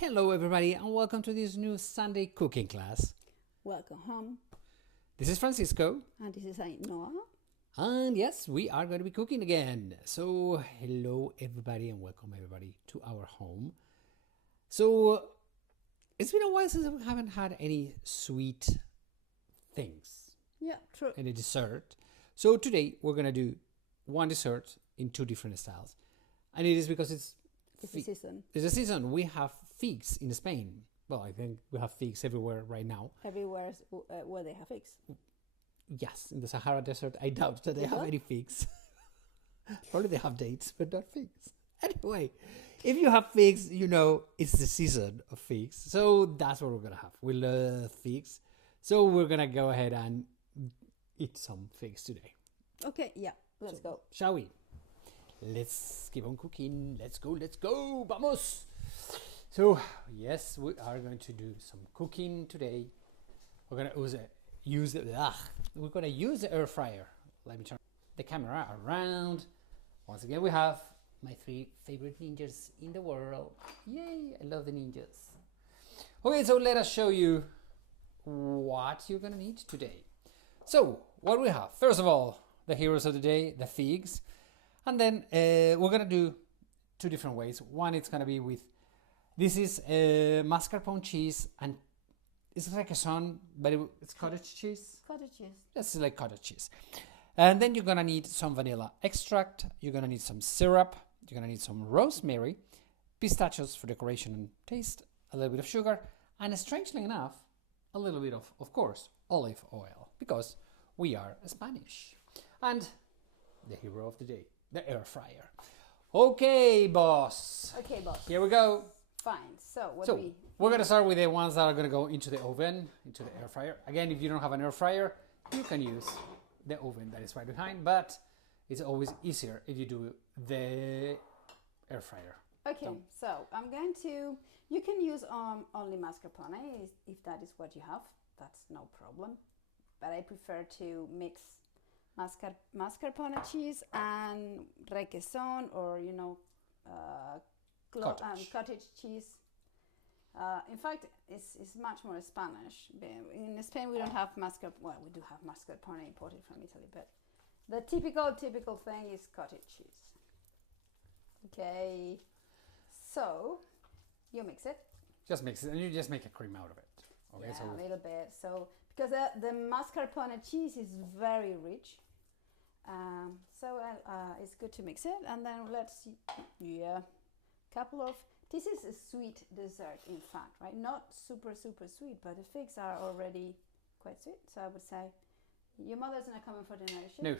Hello everybody and welcome to this new Sunday cooking class. Welcome home. This is Francisco. And this is Ainhoa. And yes, we are going to be cooking again. So hello everybody and welcome everybody to our home. So it's been a while since we haven't had any sweet things. Yeah, true. Any dessert. So today we're going to do one dessert in two different styles. And it is because it's the season. It's a season. We have figs in Spain. Well, I think we have figs everywhere right now. Everywhere where they have figs. Yes, in the Sahara Desert, I doubt that they have any figs. Probably they have dates, but not figs. Anyway, if you have figs, you know it's the season of figs. So that's what we're going to have. We love figs. So we're going to go ahead and eat some figs today. Okay, yeah, let's go. Shall we? Let's keep on cooking. Let's go. Vamos! So, yes, we are going to do some cooking today. We're going to use the air fryer. Let me turn the camera around. Once again, we have my three favorite ninjas in the world. Yay, I love the ninjas. Okay, so let us show you what you're going to need today. So, what we have? First of all, the heroes of the day, the figs. And then we're going to do two different ways. One, it's going to be with, this is mascarpone cheese, and it's like a son, but it's cottage cheese. Cottage cheese. That's like cottage cheese. And then you're going to need some vanilla extract. You're going to need some syrup. You're going to need some rosemary, pistachios for decoration and taste, a little bit of sugar, and strangely enough, a little bit of course, olive oil, because we are Spanish. And the hero of the day, the air fryer. Okay, boss. Okay, boss. Here we go. Fine. So we're going to start with the ones that are going to go into the oven, into the air fryer. Again, if you don't have an air fryer, you can use the oven that is right behind, but it's always easier if you do the air fryer. Okay, so I'm going to, you can use only mascarpone if that is what you have. That's no problem. But I prefer to mix mascarpone cheese and requesón, or cottage cheese. In fact, it's much more Spanish. In Spain, we don't have mascarpone. Well, we do have mascarpone imported from Italy, but the typical thing is cottage cheese. Okay, so you mix it. Just mix it, and you just make a cream out of it. Okay, yeah, so a little bit. So because the mascarpone cheese is very rich, it's good to mix it. And then let's couple of. This is a sweet dessert, in fact, right? Not super sweet, but the figs are already quite sweet. So I would say, your mother's not coming for dinner, is she? No.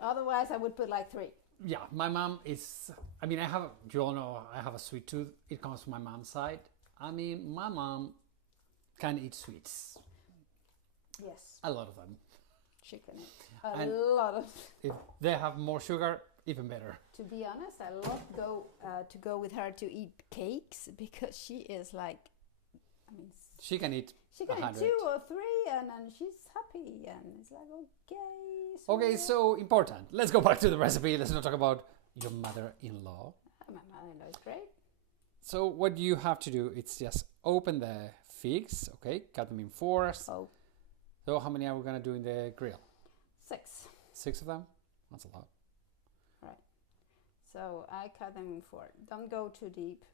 Otherwise, I would put like 3. Yeah, my mom is. I mean, you all know I have a sweet tooth. It comes from my mom's side. I mean, my mom can eat sweets. Yes. A lot of them. Chicken. A lot of. If they have more sugar, even better. To be honest, I love to go with her to eat cakes, because she is like, she can eat. She can eat 2 or 3, and then she's happy, and it's like, okay. Okay, so important. Let's go back to the recipe. Let's not talk about your mother-in-law. My mother-in-law is great. So what you have to do, it's just open the figs, okay? Cut them in 4s. Oh. So how many are we gonna do in the grill? 6. 6 of them? That's a lot. Right. So I cut them in 4. Don't go too deep.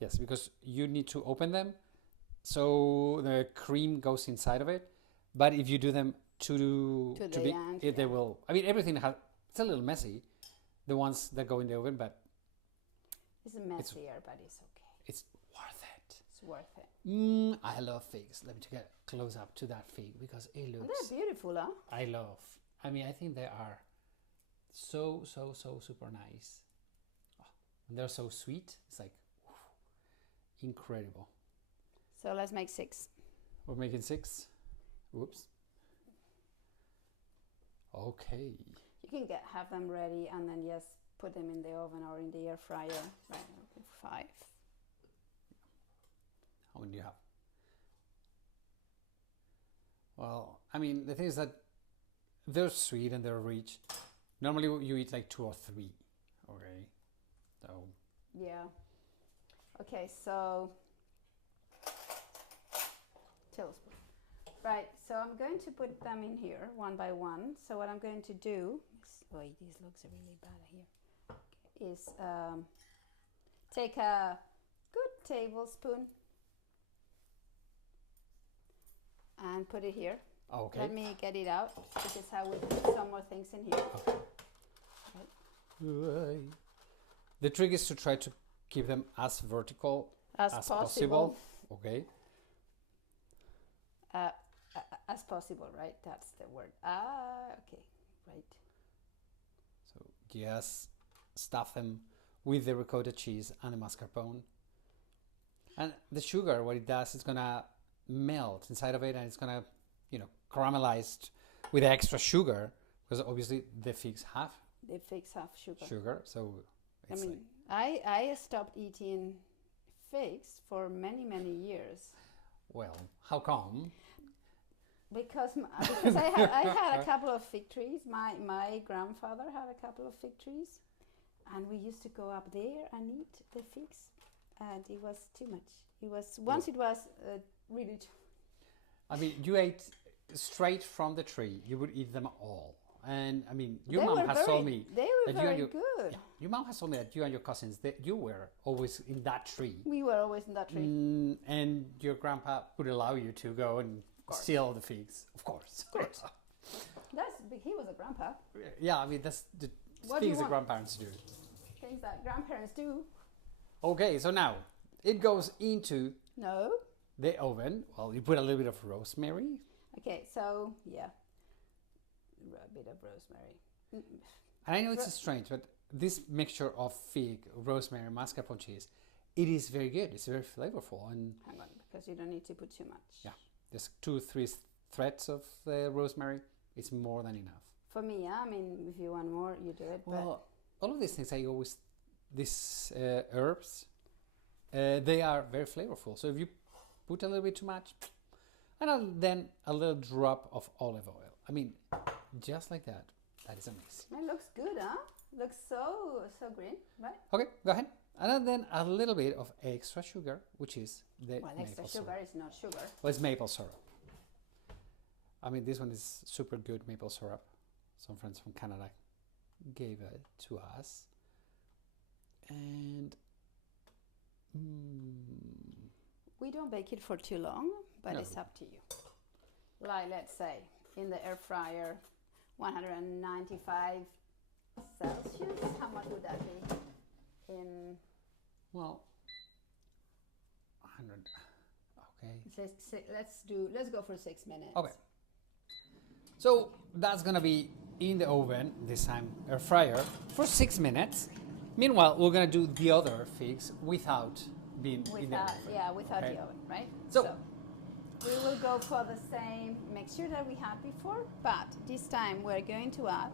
Yes, because you need to open them so the cream goes inside of it. But if you do them too big, they will. I mean, everything it's a little messy. The ones that go in the oven, but it's messier, but it's okay. It's worth it. It's worth it. I love figs. Let me get close up to that fig because it looks. They're beautiful, huh? I think they are so super nice. Oh, and they're so sweet. It's like incredible. So let's make 6. We're making 6. Whoops. Okay. You can have them ready and then just put them in the oven or in the air fryer. Right, 5. How many do you have? Well, I mean, the thing is that they're sweet and they're rich. Normally you eat like 2 or 3. Okay. So. Yeah. Okay, so tablespoon. Right, so I'm going to put them in here one by one. So what I'm going to do, wait, this looks really bad here, is take a good tablespoon and put it here. Okay. Let me get it out because I will put some more things in here. Okay. Right. The trick is to try to keep them as vertical As possible. Okay. As possible, right? That's the word. Okay, right. So just stuff them with the ricotta cheese and the mascarpone. And the sugar, what it does, it's gonna melt inside of it, and it's gonna, caramelize with extra sugar, because obviously the figs have Sugar. So I it's mean, I stopped eating figs for many years. well, how come? Because I had a couple of fig trees. My grandfather had a couple of fig trees, and we used to go up there and eat the figs, and it was too much. It was really. I mean, you ate straight from the tree. You would eat them all. And I mean, your They mom were has told me They were that very good. your mom has told me that you and your cousins, that you were always in that tree. We were always in that tree. And your grandpa would allow you to go and steal the figs, of course. He was a grandpa. Yeah, I mean, that's the What do you things that want? grandparents do. Things that grandparents do. Okay, so now it goes into No. the oven. Well, you put a little bit of rosemary. Okay, so yeah, a bit of rosemary. And I know it's strange, but this mixture of fig, rosemary, mascarpone cheese, it is very good. It's very flavorful. And Hang on, because you don't need to put too much. yeah, just 2-3 threads of the rosemary. It's more than enough. For me, yeah. I mean, if you want more, you do it. Well, all of these things, these herbs, they are very flavorful. So if you put a little bit too much, and then a little drop of olive oil. I mean, just like that. That is amazing. It looks good, huh? Looks so green, right? Okay, go ahead. And then a little bit of extra sugar, which is the Well, maple extra syrup. sugar is not sugar. Well, it's maple syrup. I mean, this one is super good maple syrup. Some friends from Canada gave it to us. And We don't bake it for too long, but No. it's up to you. Like, let's say, in the air fryer, 195 Celsius. How much would that be? In well, 100. Okay. let's go for 6 minutes. Okay. So that's gonna be in the oven, this time air fryer, for 6 minutes. Meanwhile, we're gonna do the other figs without being in the oven. Without Okay. the oven, right? So- we will go for the same mixture that we had before, but this time we're going to add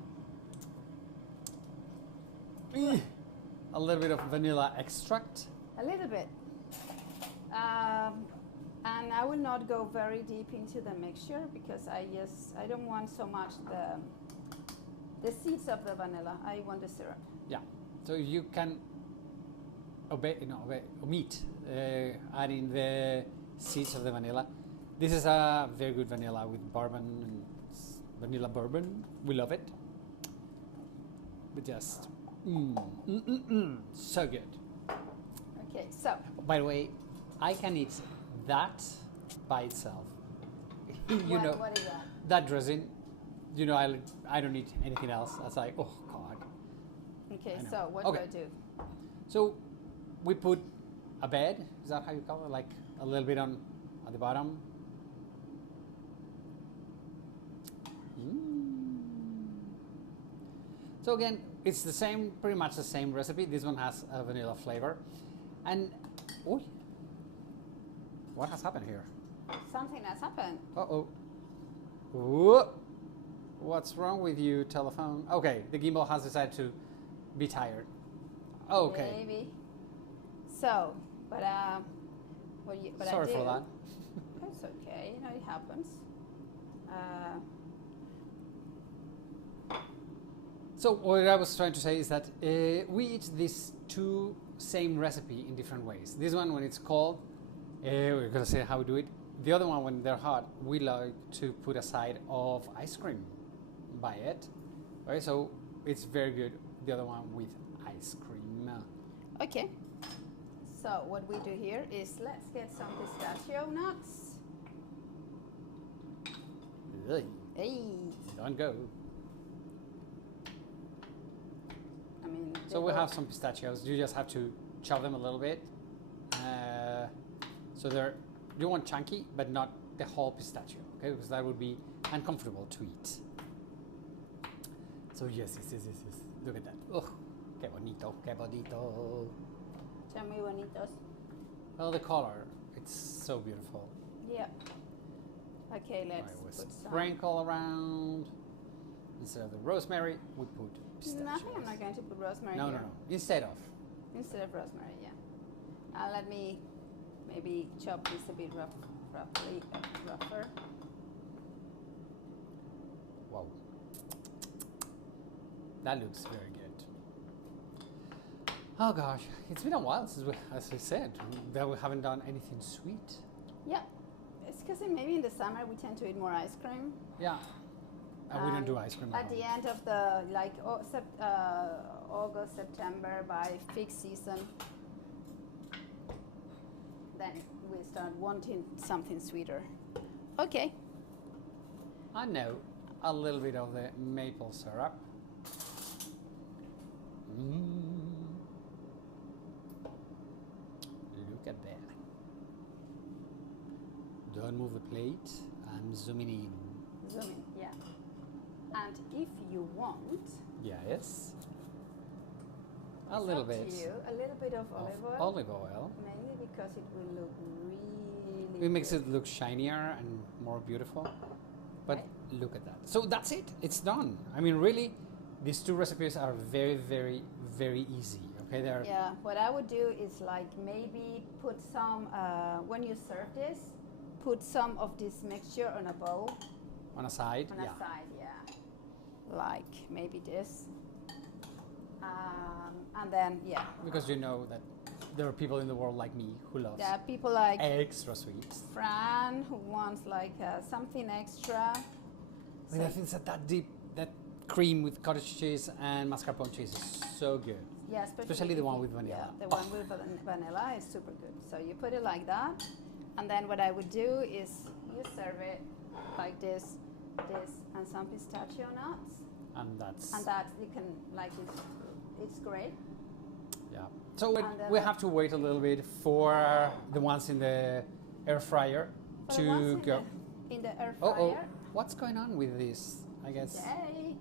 A little bit of vanilla extract. a little bit. And I will not go very deep into the mixture because I don't want so much the seeds of the vanilla. I want the syrup. Yeah. So you can omit adding the seeds of the vanilla. This is a very good vanilla with bourbon and vanilla bourbon. We love it. But just so good. Okay, so By the way, I can eat that by itself. what is that? That dressing. I don't need anything else. That's like, oh God. Okay, I know. so what Okay. do I do? So we put a bed. Is that how you call it? Like a little bit on at the bottom. So again, it's pretty much the same recipe. This one has a vanilla flavor. And, what has happened here? Something has happened. Uh-oh. What's wrong with you, telephone? Okay, the gimbal has decided to be tired. Okay. Maybe. So, but Sorry for that. It's okay. It happens. So what I was trying to say is that we eat these 2 same recipe in different ways. This one, when it's cold, we're gonna say how we do it. The other one, when they're hot, we like to put a side of ice cream by it. Okay, so it's very good. The other one with ice cream. Okay. So what we do here is let's get some pistachio nuts. Hey. Don't go. I mean. So we have some pistachios. You just have to chop them a little bit. So you want chunky, but not the whole pistachio, okay? Because that would be uncomfortable to eat. So yes. Look at that. Oh, qué bonito, qué bonito. Son muy bonitos. Well, the color, it's so beautiful. Yeah. Okay, let's Right, put some. sprinkle around. Instead of the rosemary, we put pistachios. No, I think I'm not going to put rosemary No. here. Instead of. Instead of rosemary, yeah. Let me maybe chop this a bit rougher. Wow. That looks very good. Oh gosh, it's been a while since we, as I said, that we haven't done anything sweet. Yeah. It's because maybe in the summer we tend to eat more ice cream. Yeah. And we don't do ice cream at the end of the August, September, by fig season, then we start wanting something sweeter. Okay. I know a little bit of the maple syrup. Look at that. Don't move the plate. I'm zooming in. Zoom in, yeah. And if you want, Yes. A it's little up bit to you, a little bit of olive oil, olive oil. mainly because it will look really It makes good. it look shinier and more beautiful. But Right. look at that. So that's it. It's done. I mean, really, these two recipes are very, very, very easy. Okay, they're Yeah, what I would do is like maybe put some, when you serve this, put some of this mixture on a bowl, on a side. on a side, yeah. Like maybe this. And then, yeah. Because you know that there are people in the world like me who loves There are people like extra sweet. Fran who wants like something extra. I mean, I think that deep, that cream with cottage cheese and mascarpone cheese is so good. Yeah, Especially the if one you- with vanilla. Yeah, the one with vanilla is super good. So you put it like that, and then what I would do is you serve it like this, and some pistachio nuts, And that's and that you can like it's great. yeah. So And we have to wait a little bit for the ones in the air fryer For to the ones go. in the air fryer. Oh, what's going on with this? I guess. Hey,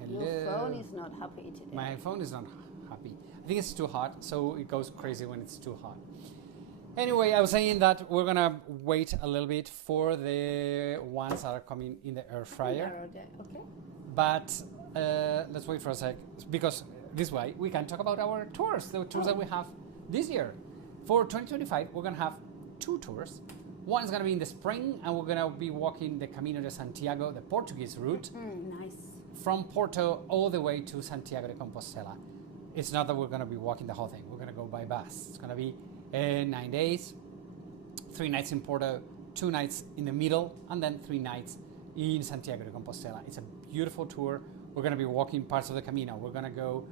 Hello. your phone is not happy today. My phone is not happy. I think it's too hot, so it goes crazy when it's too hot. Anyway, I was saying that we're gonna wait a little bit for the ones that are coming in the air fryer. Okay. But let's wait for a sec, because this way we can talk about our tours, the tours that we have this year. For 2025, we're gonna have two tours. One is gonna be in the spring, and we're gonna be walking the Camino de Santiago, the Portuguese route, Nice. from Porto all the way to Santiago de Compostela. It's not that we're gonna be walking the whole thing. We're gonna go by bus. It's gonna be 9 days, 3 nights in Porto, 2 nights in the middle, and then 3 nights in Santiago de Compostela. It's a beautiful tour. We're going to be walking parts of the Camino. We're going to go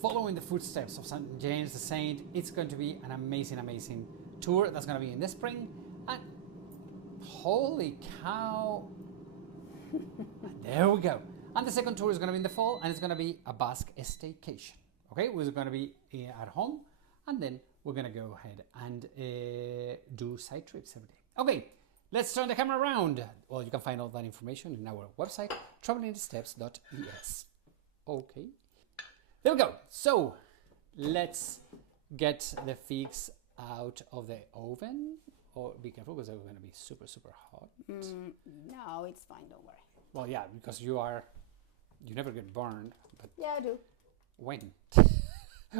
following the footsteps of St. James the Saint. It's going to be an amazing, amazing tour. That's going to be in the spring. And holy cow. There we go. And the second tour is going to be in the fall, and it's going to be a Basque staycation. Okay, we're going to be at home, and then we're going to go ahead and do side trips every day. Okay, let's turn the camera around. Well, you can find all that information in our website, travelingthesteps.es. Okay, there we go. So let's get the figs out of the oven. Or be careful, because they're going to be super, super hot. No, it's fine. Don't worry. Well, yeah, because you never get burned. But Yeah, I do. when?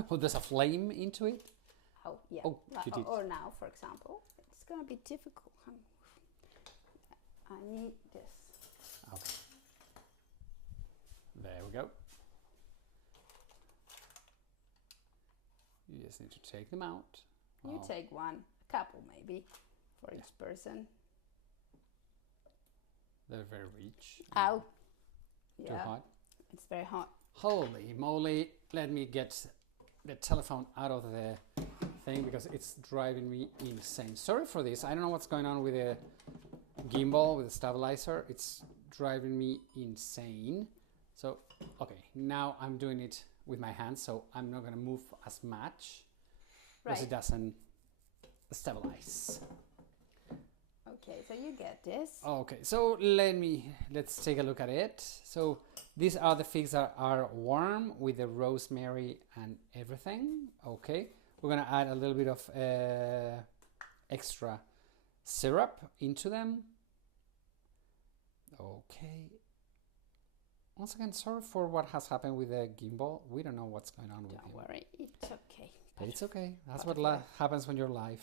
Well, there's a flame into it. Oh, yeah. Oh, you did. Or now, for example. It's going to be difficult. I need this. Okay. There we go. You just need to take them out. You take one, a couple maybe, for each person. They're very rich. Ow. Too Yeah, hot. it's very hot. Holy moly. Let me get the telephone out of the thing because it's driving me insane. Sorry for this. I don't know what's going on with the gimbal, with the stabilizer. It's driving me insane. So, okay, now I'm doing it with my hands, so I'm not going to move as much because it doesn't stabilize. Okay, so you get this. Okay, so let's take a look at it. So these are the figs that are warm with the rosemary and everything. Okay, we're gonna add a little bit of extra syrup into them. Okay. Once again, sorry for what has happened with the gimbal. We don't know what's going on with it. Don't worry, it's okay. But it's okay. That's what happens when you're live.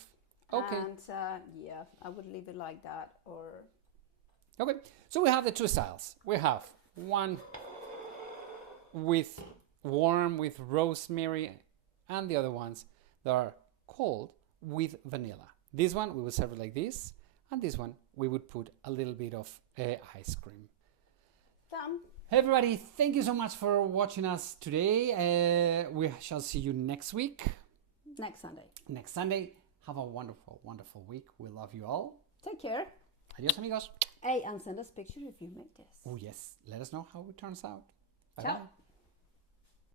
Okay. And yeah, I would leave it like that, or... Okay, so we have the two styles. We have one with warm with rosemary and the other ones that are cold with vanilla. This one we would serve it like this, and this one we would put a little bit of ice cream. Done. Hey everybody, thank you so much for watching us today. We shall see you next week. Next Sunday. Next Sunday. Have a wonderful, wonderful week. We love you all. Take care. Adios, amigos. Hey, and send us pictures if you make this. Oh, yes. Let us know how it turns out. Bye-bye. Ciao.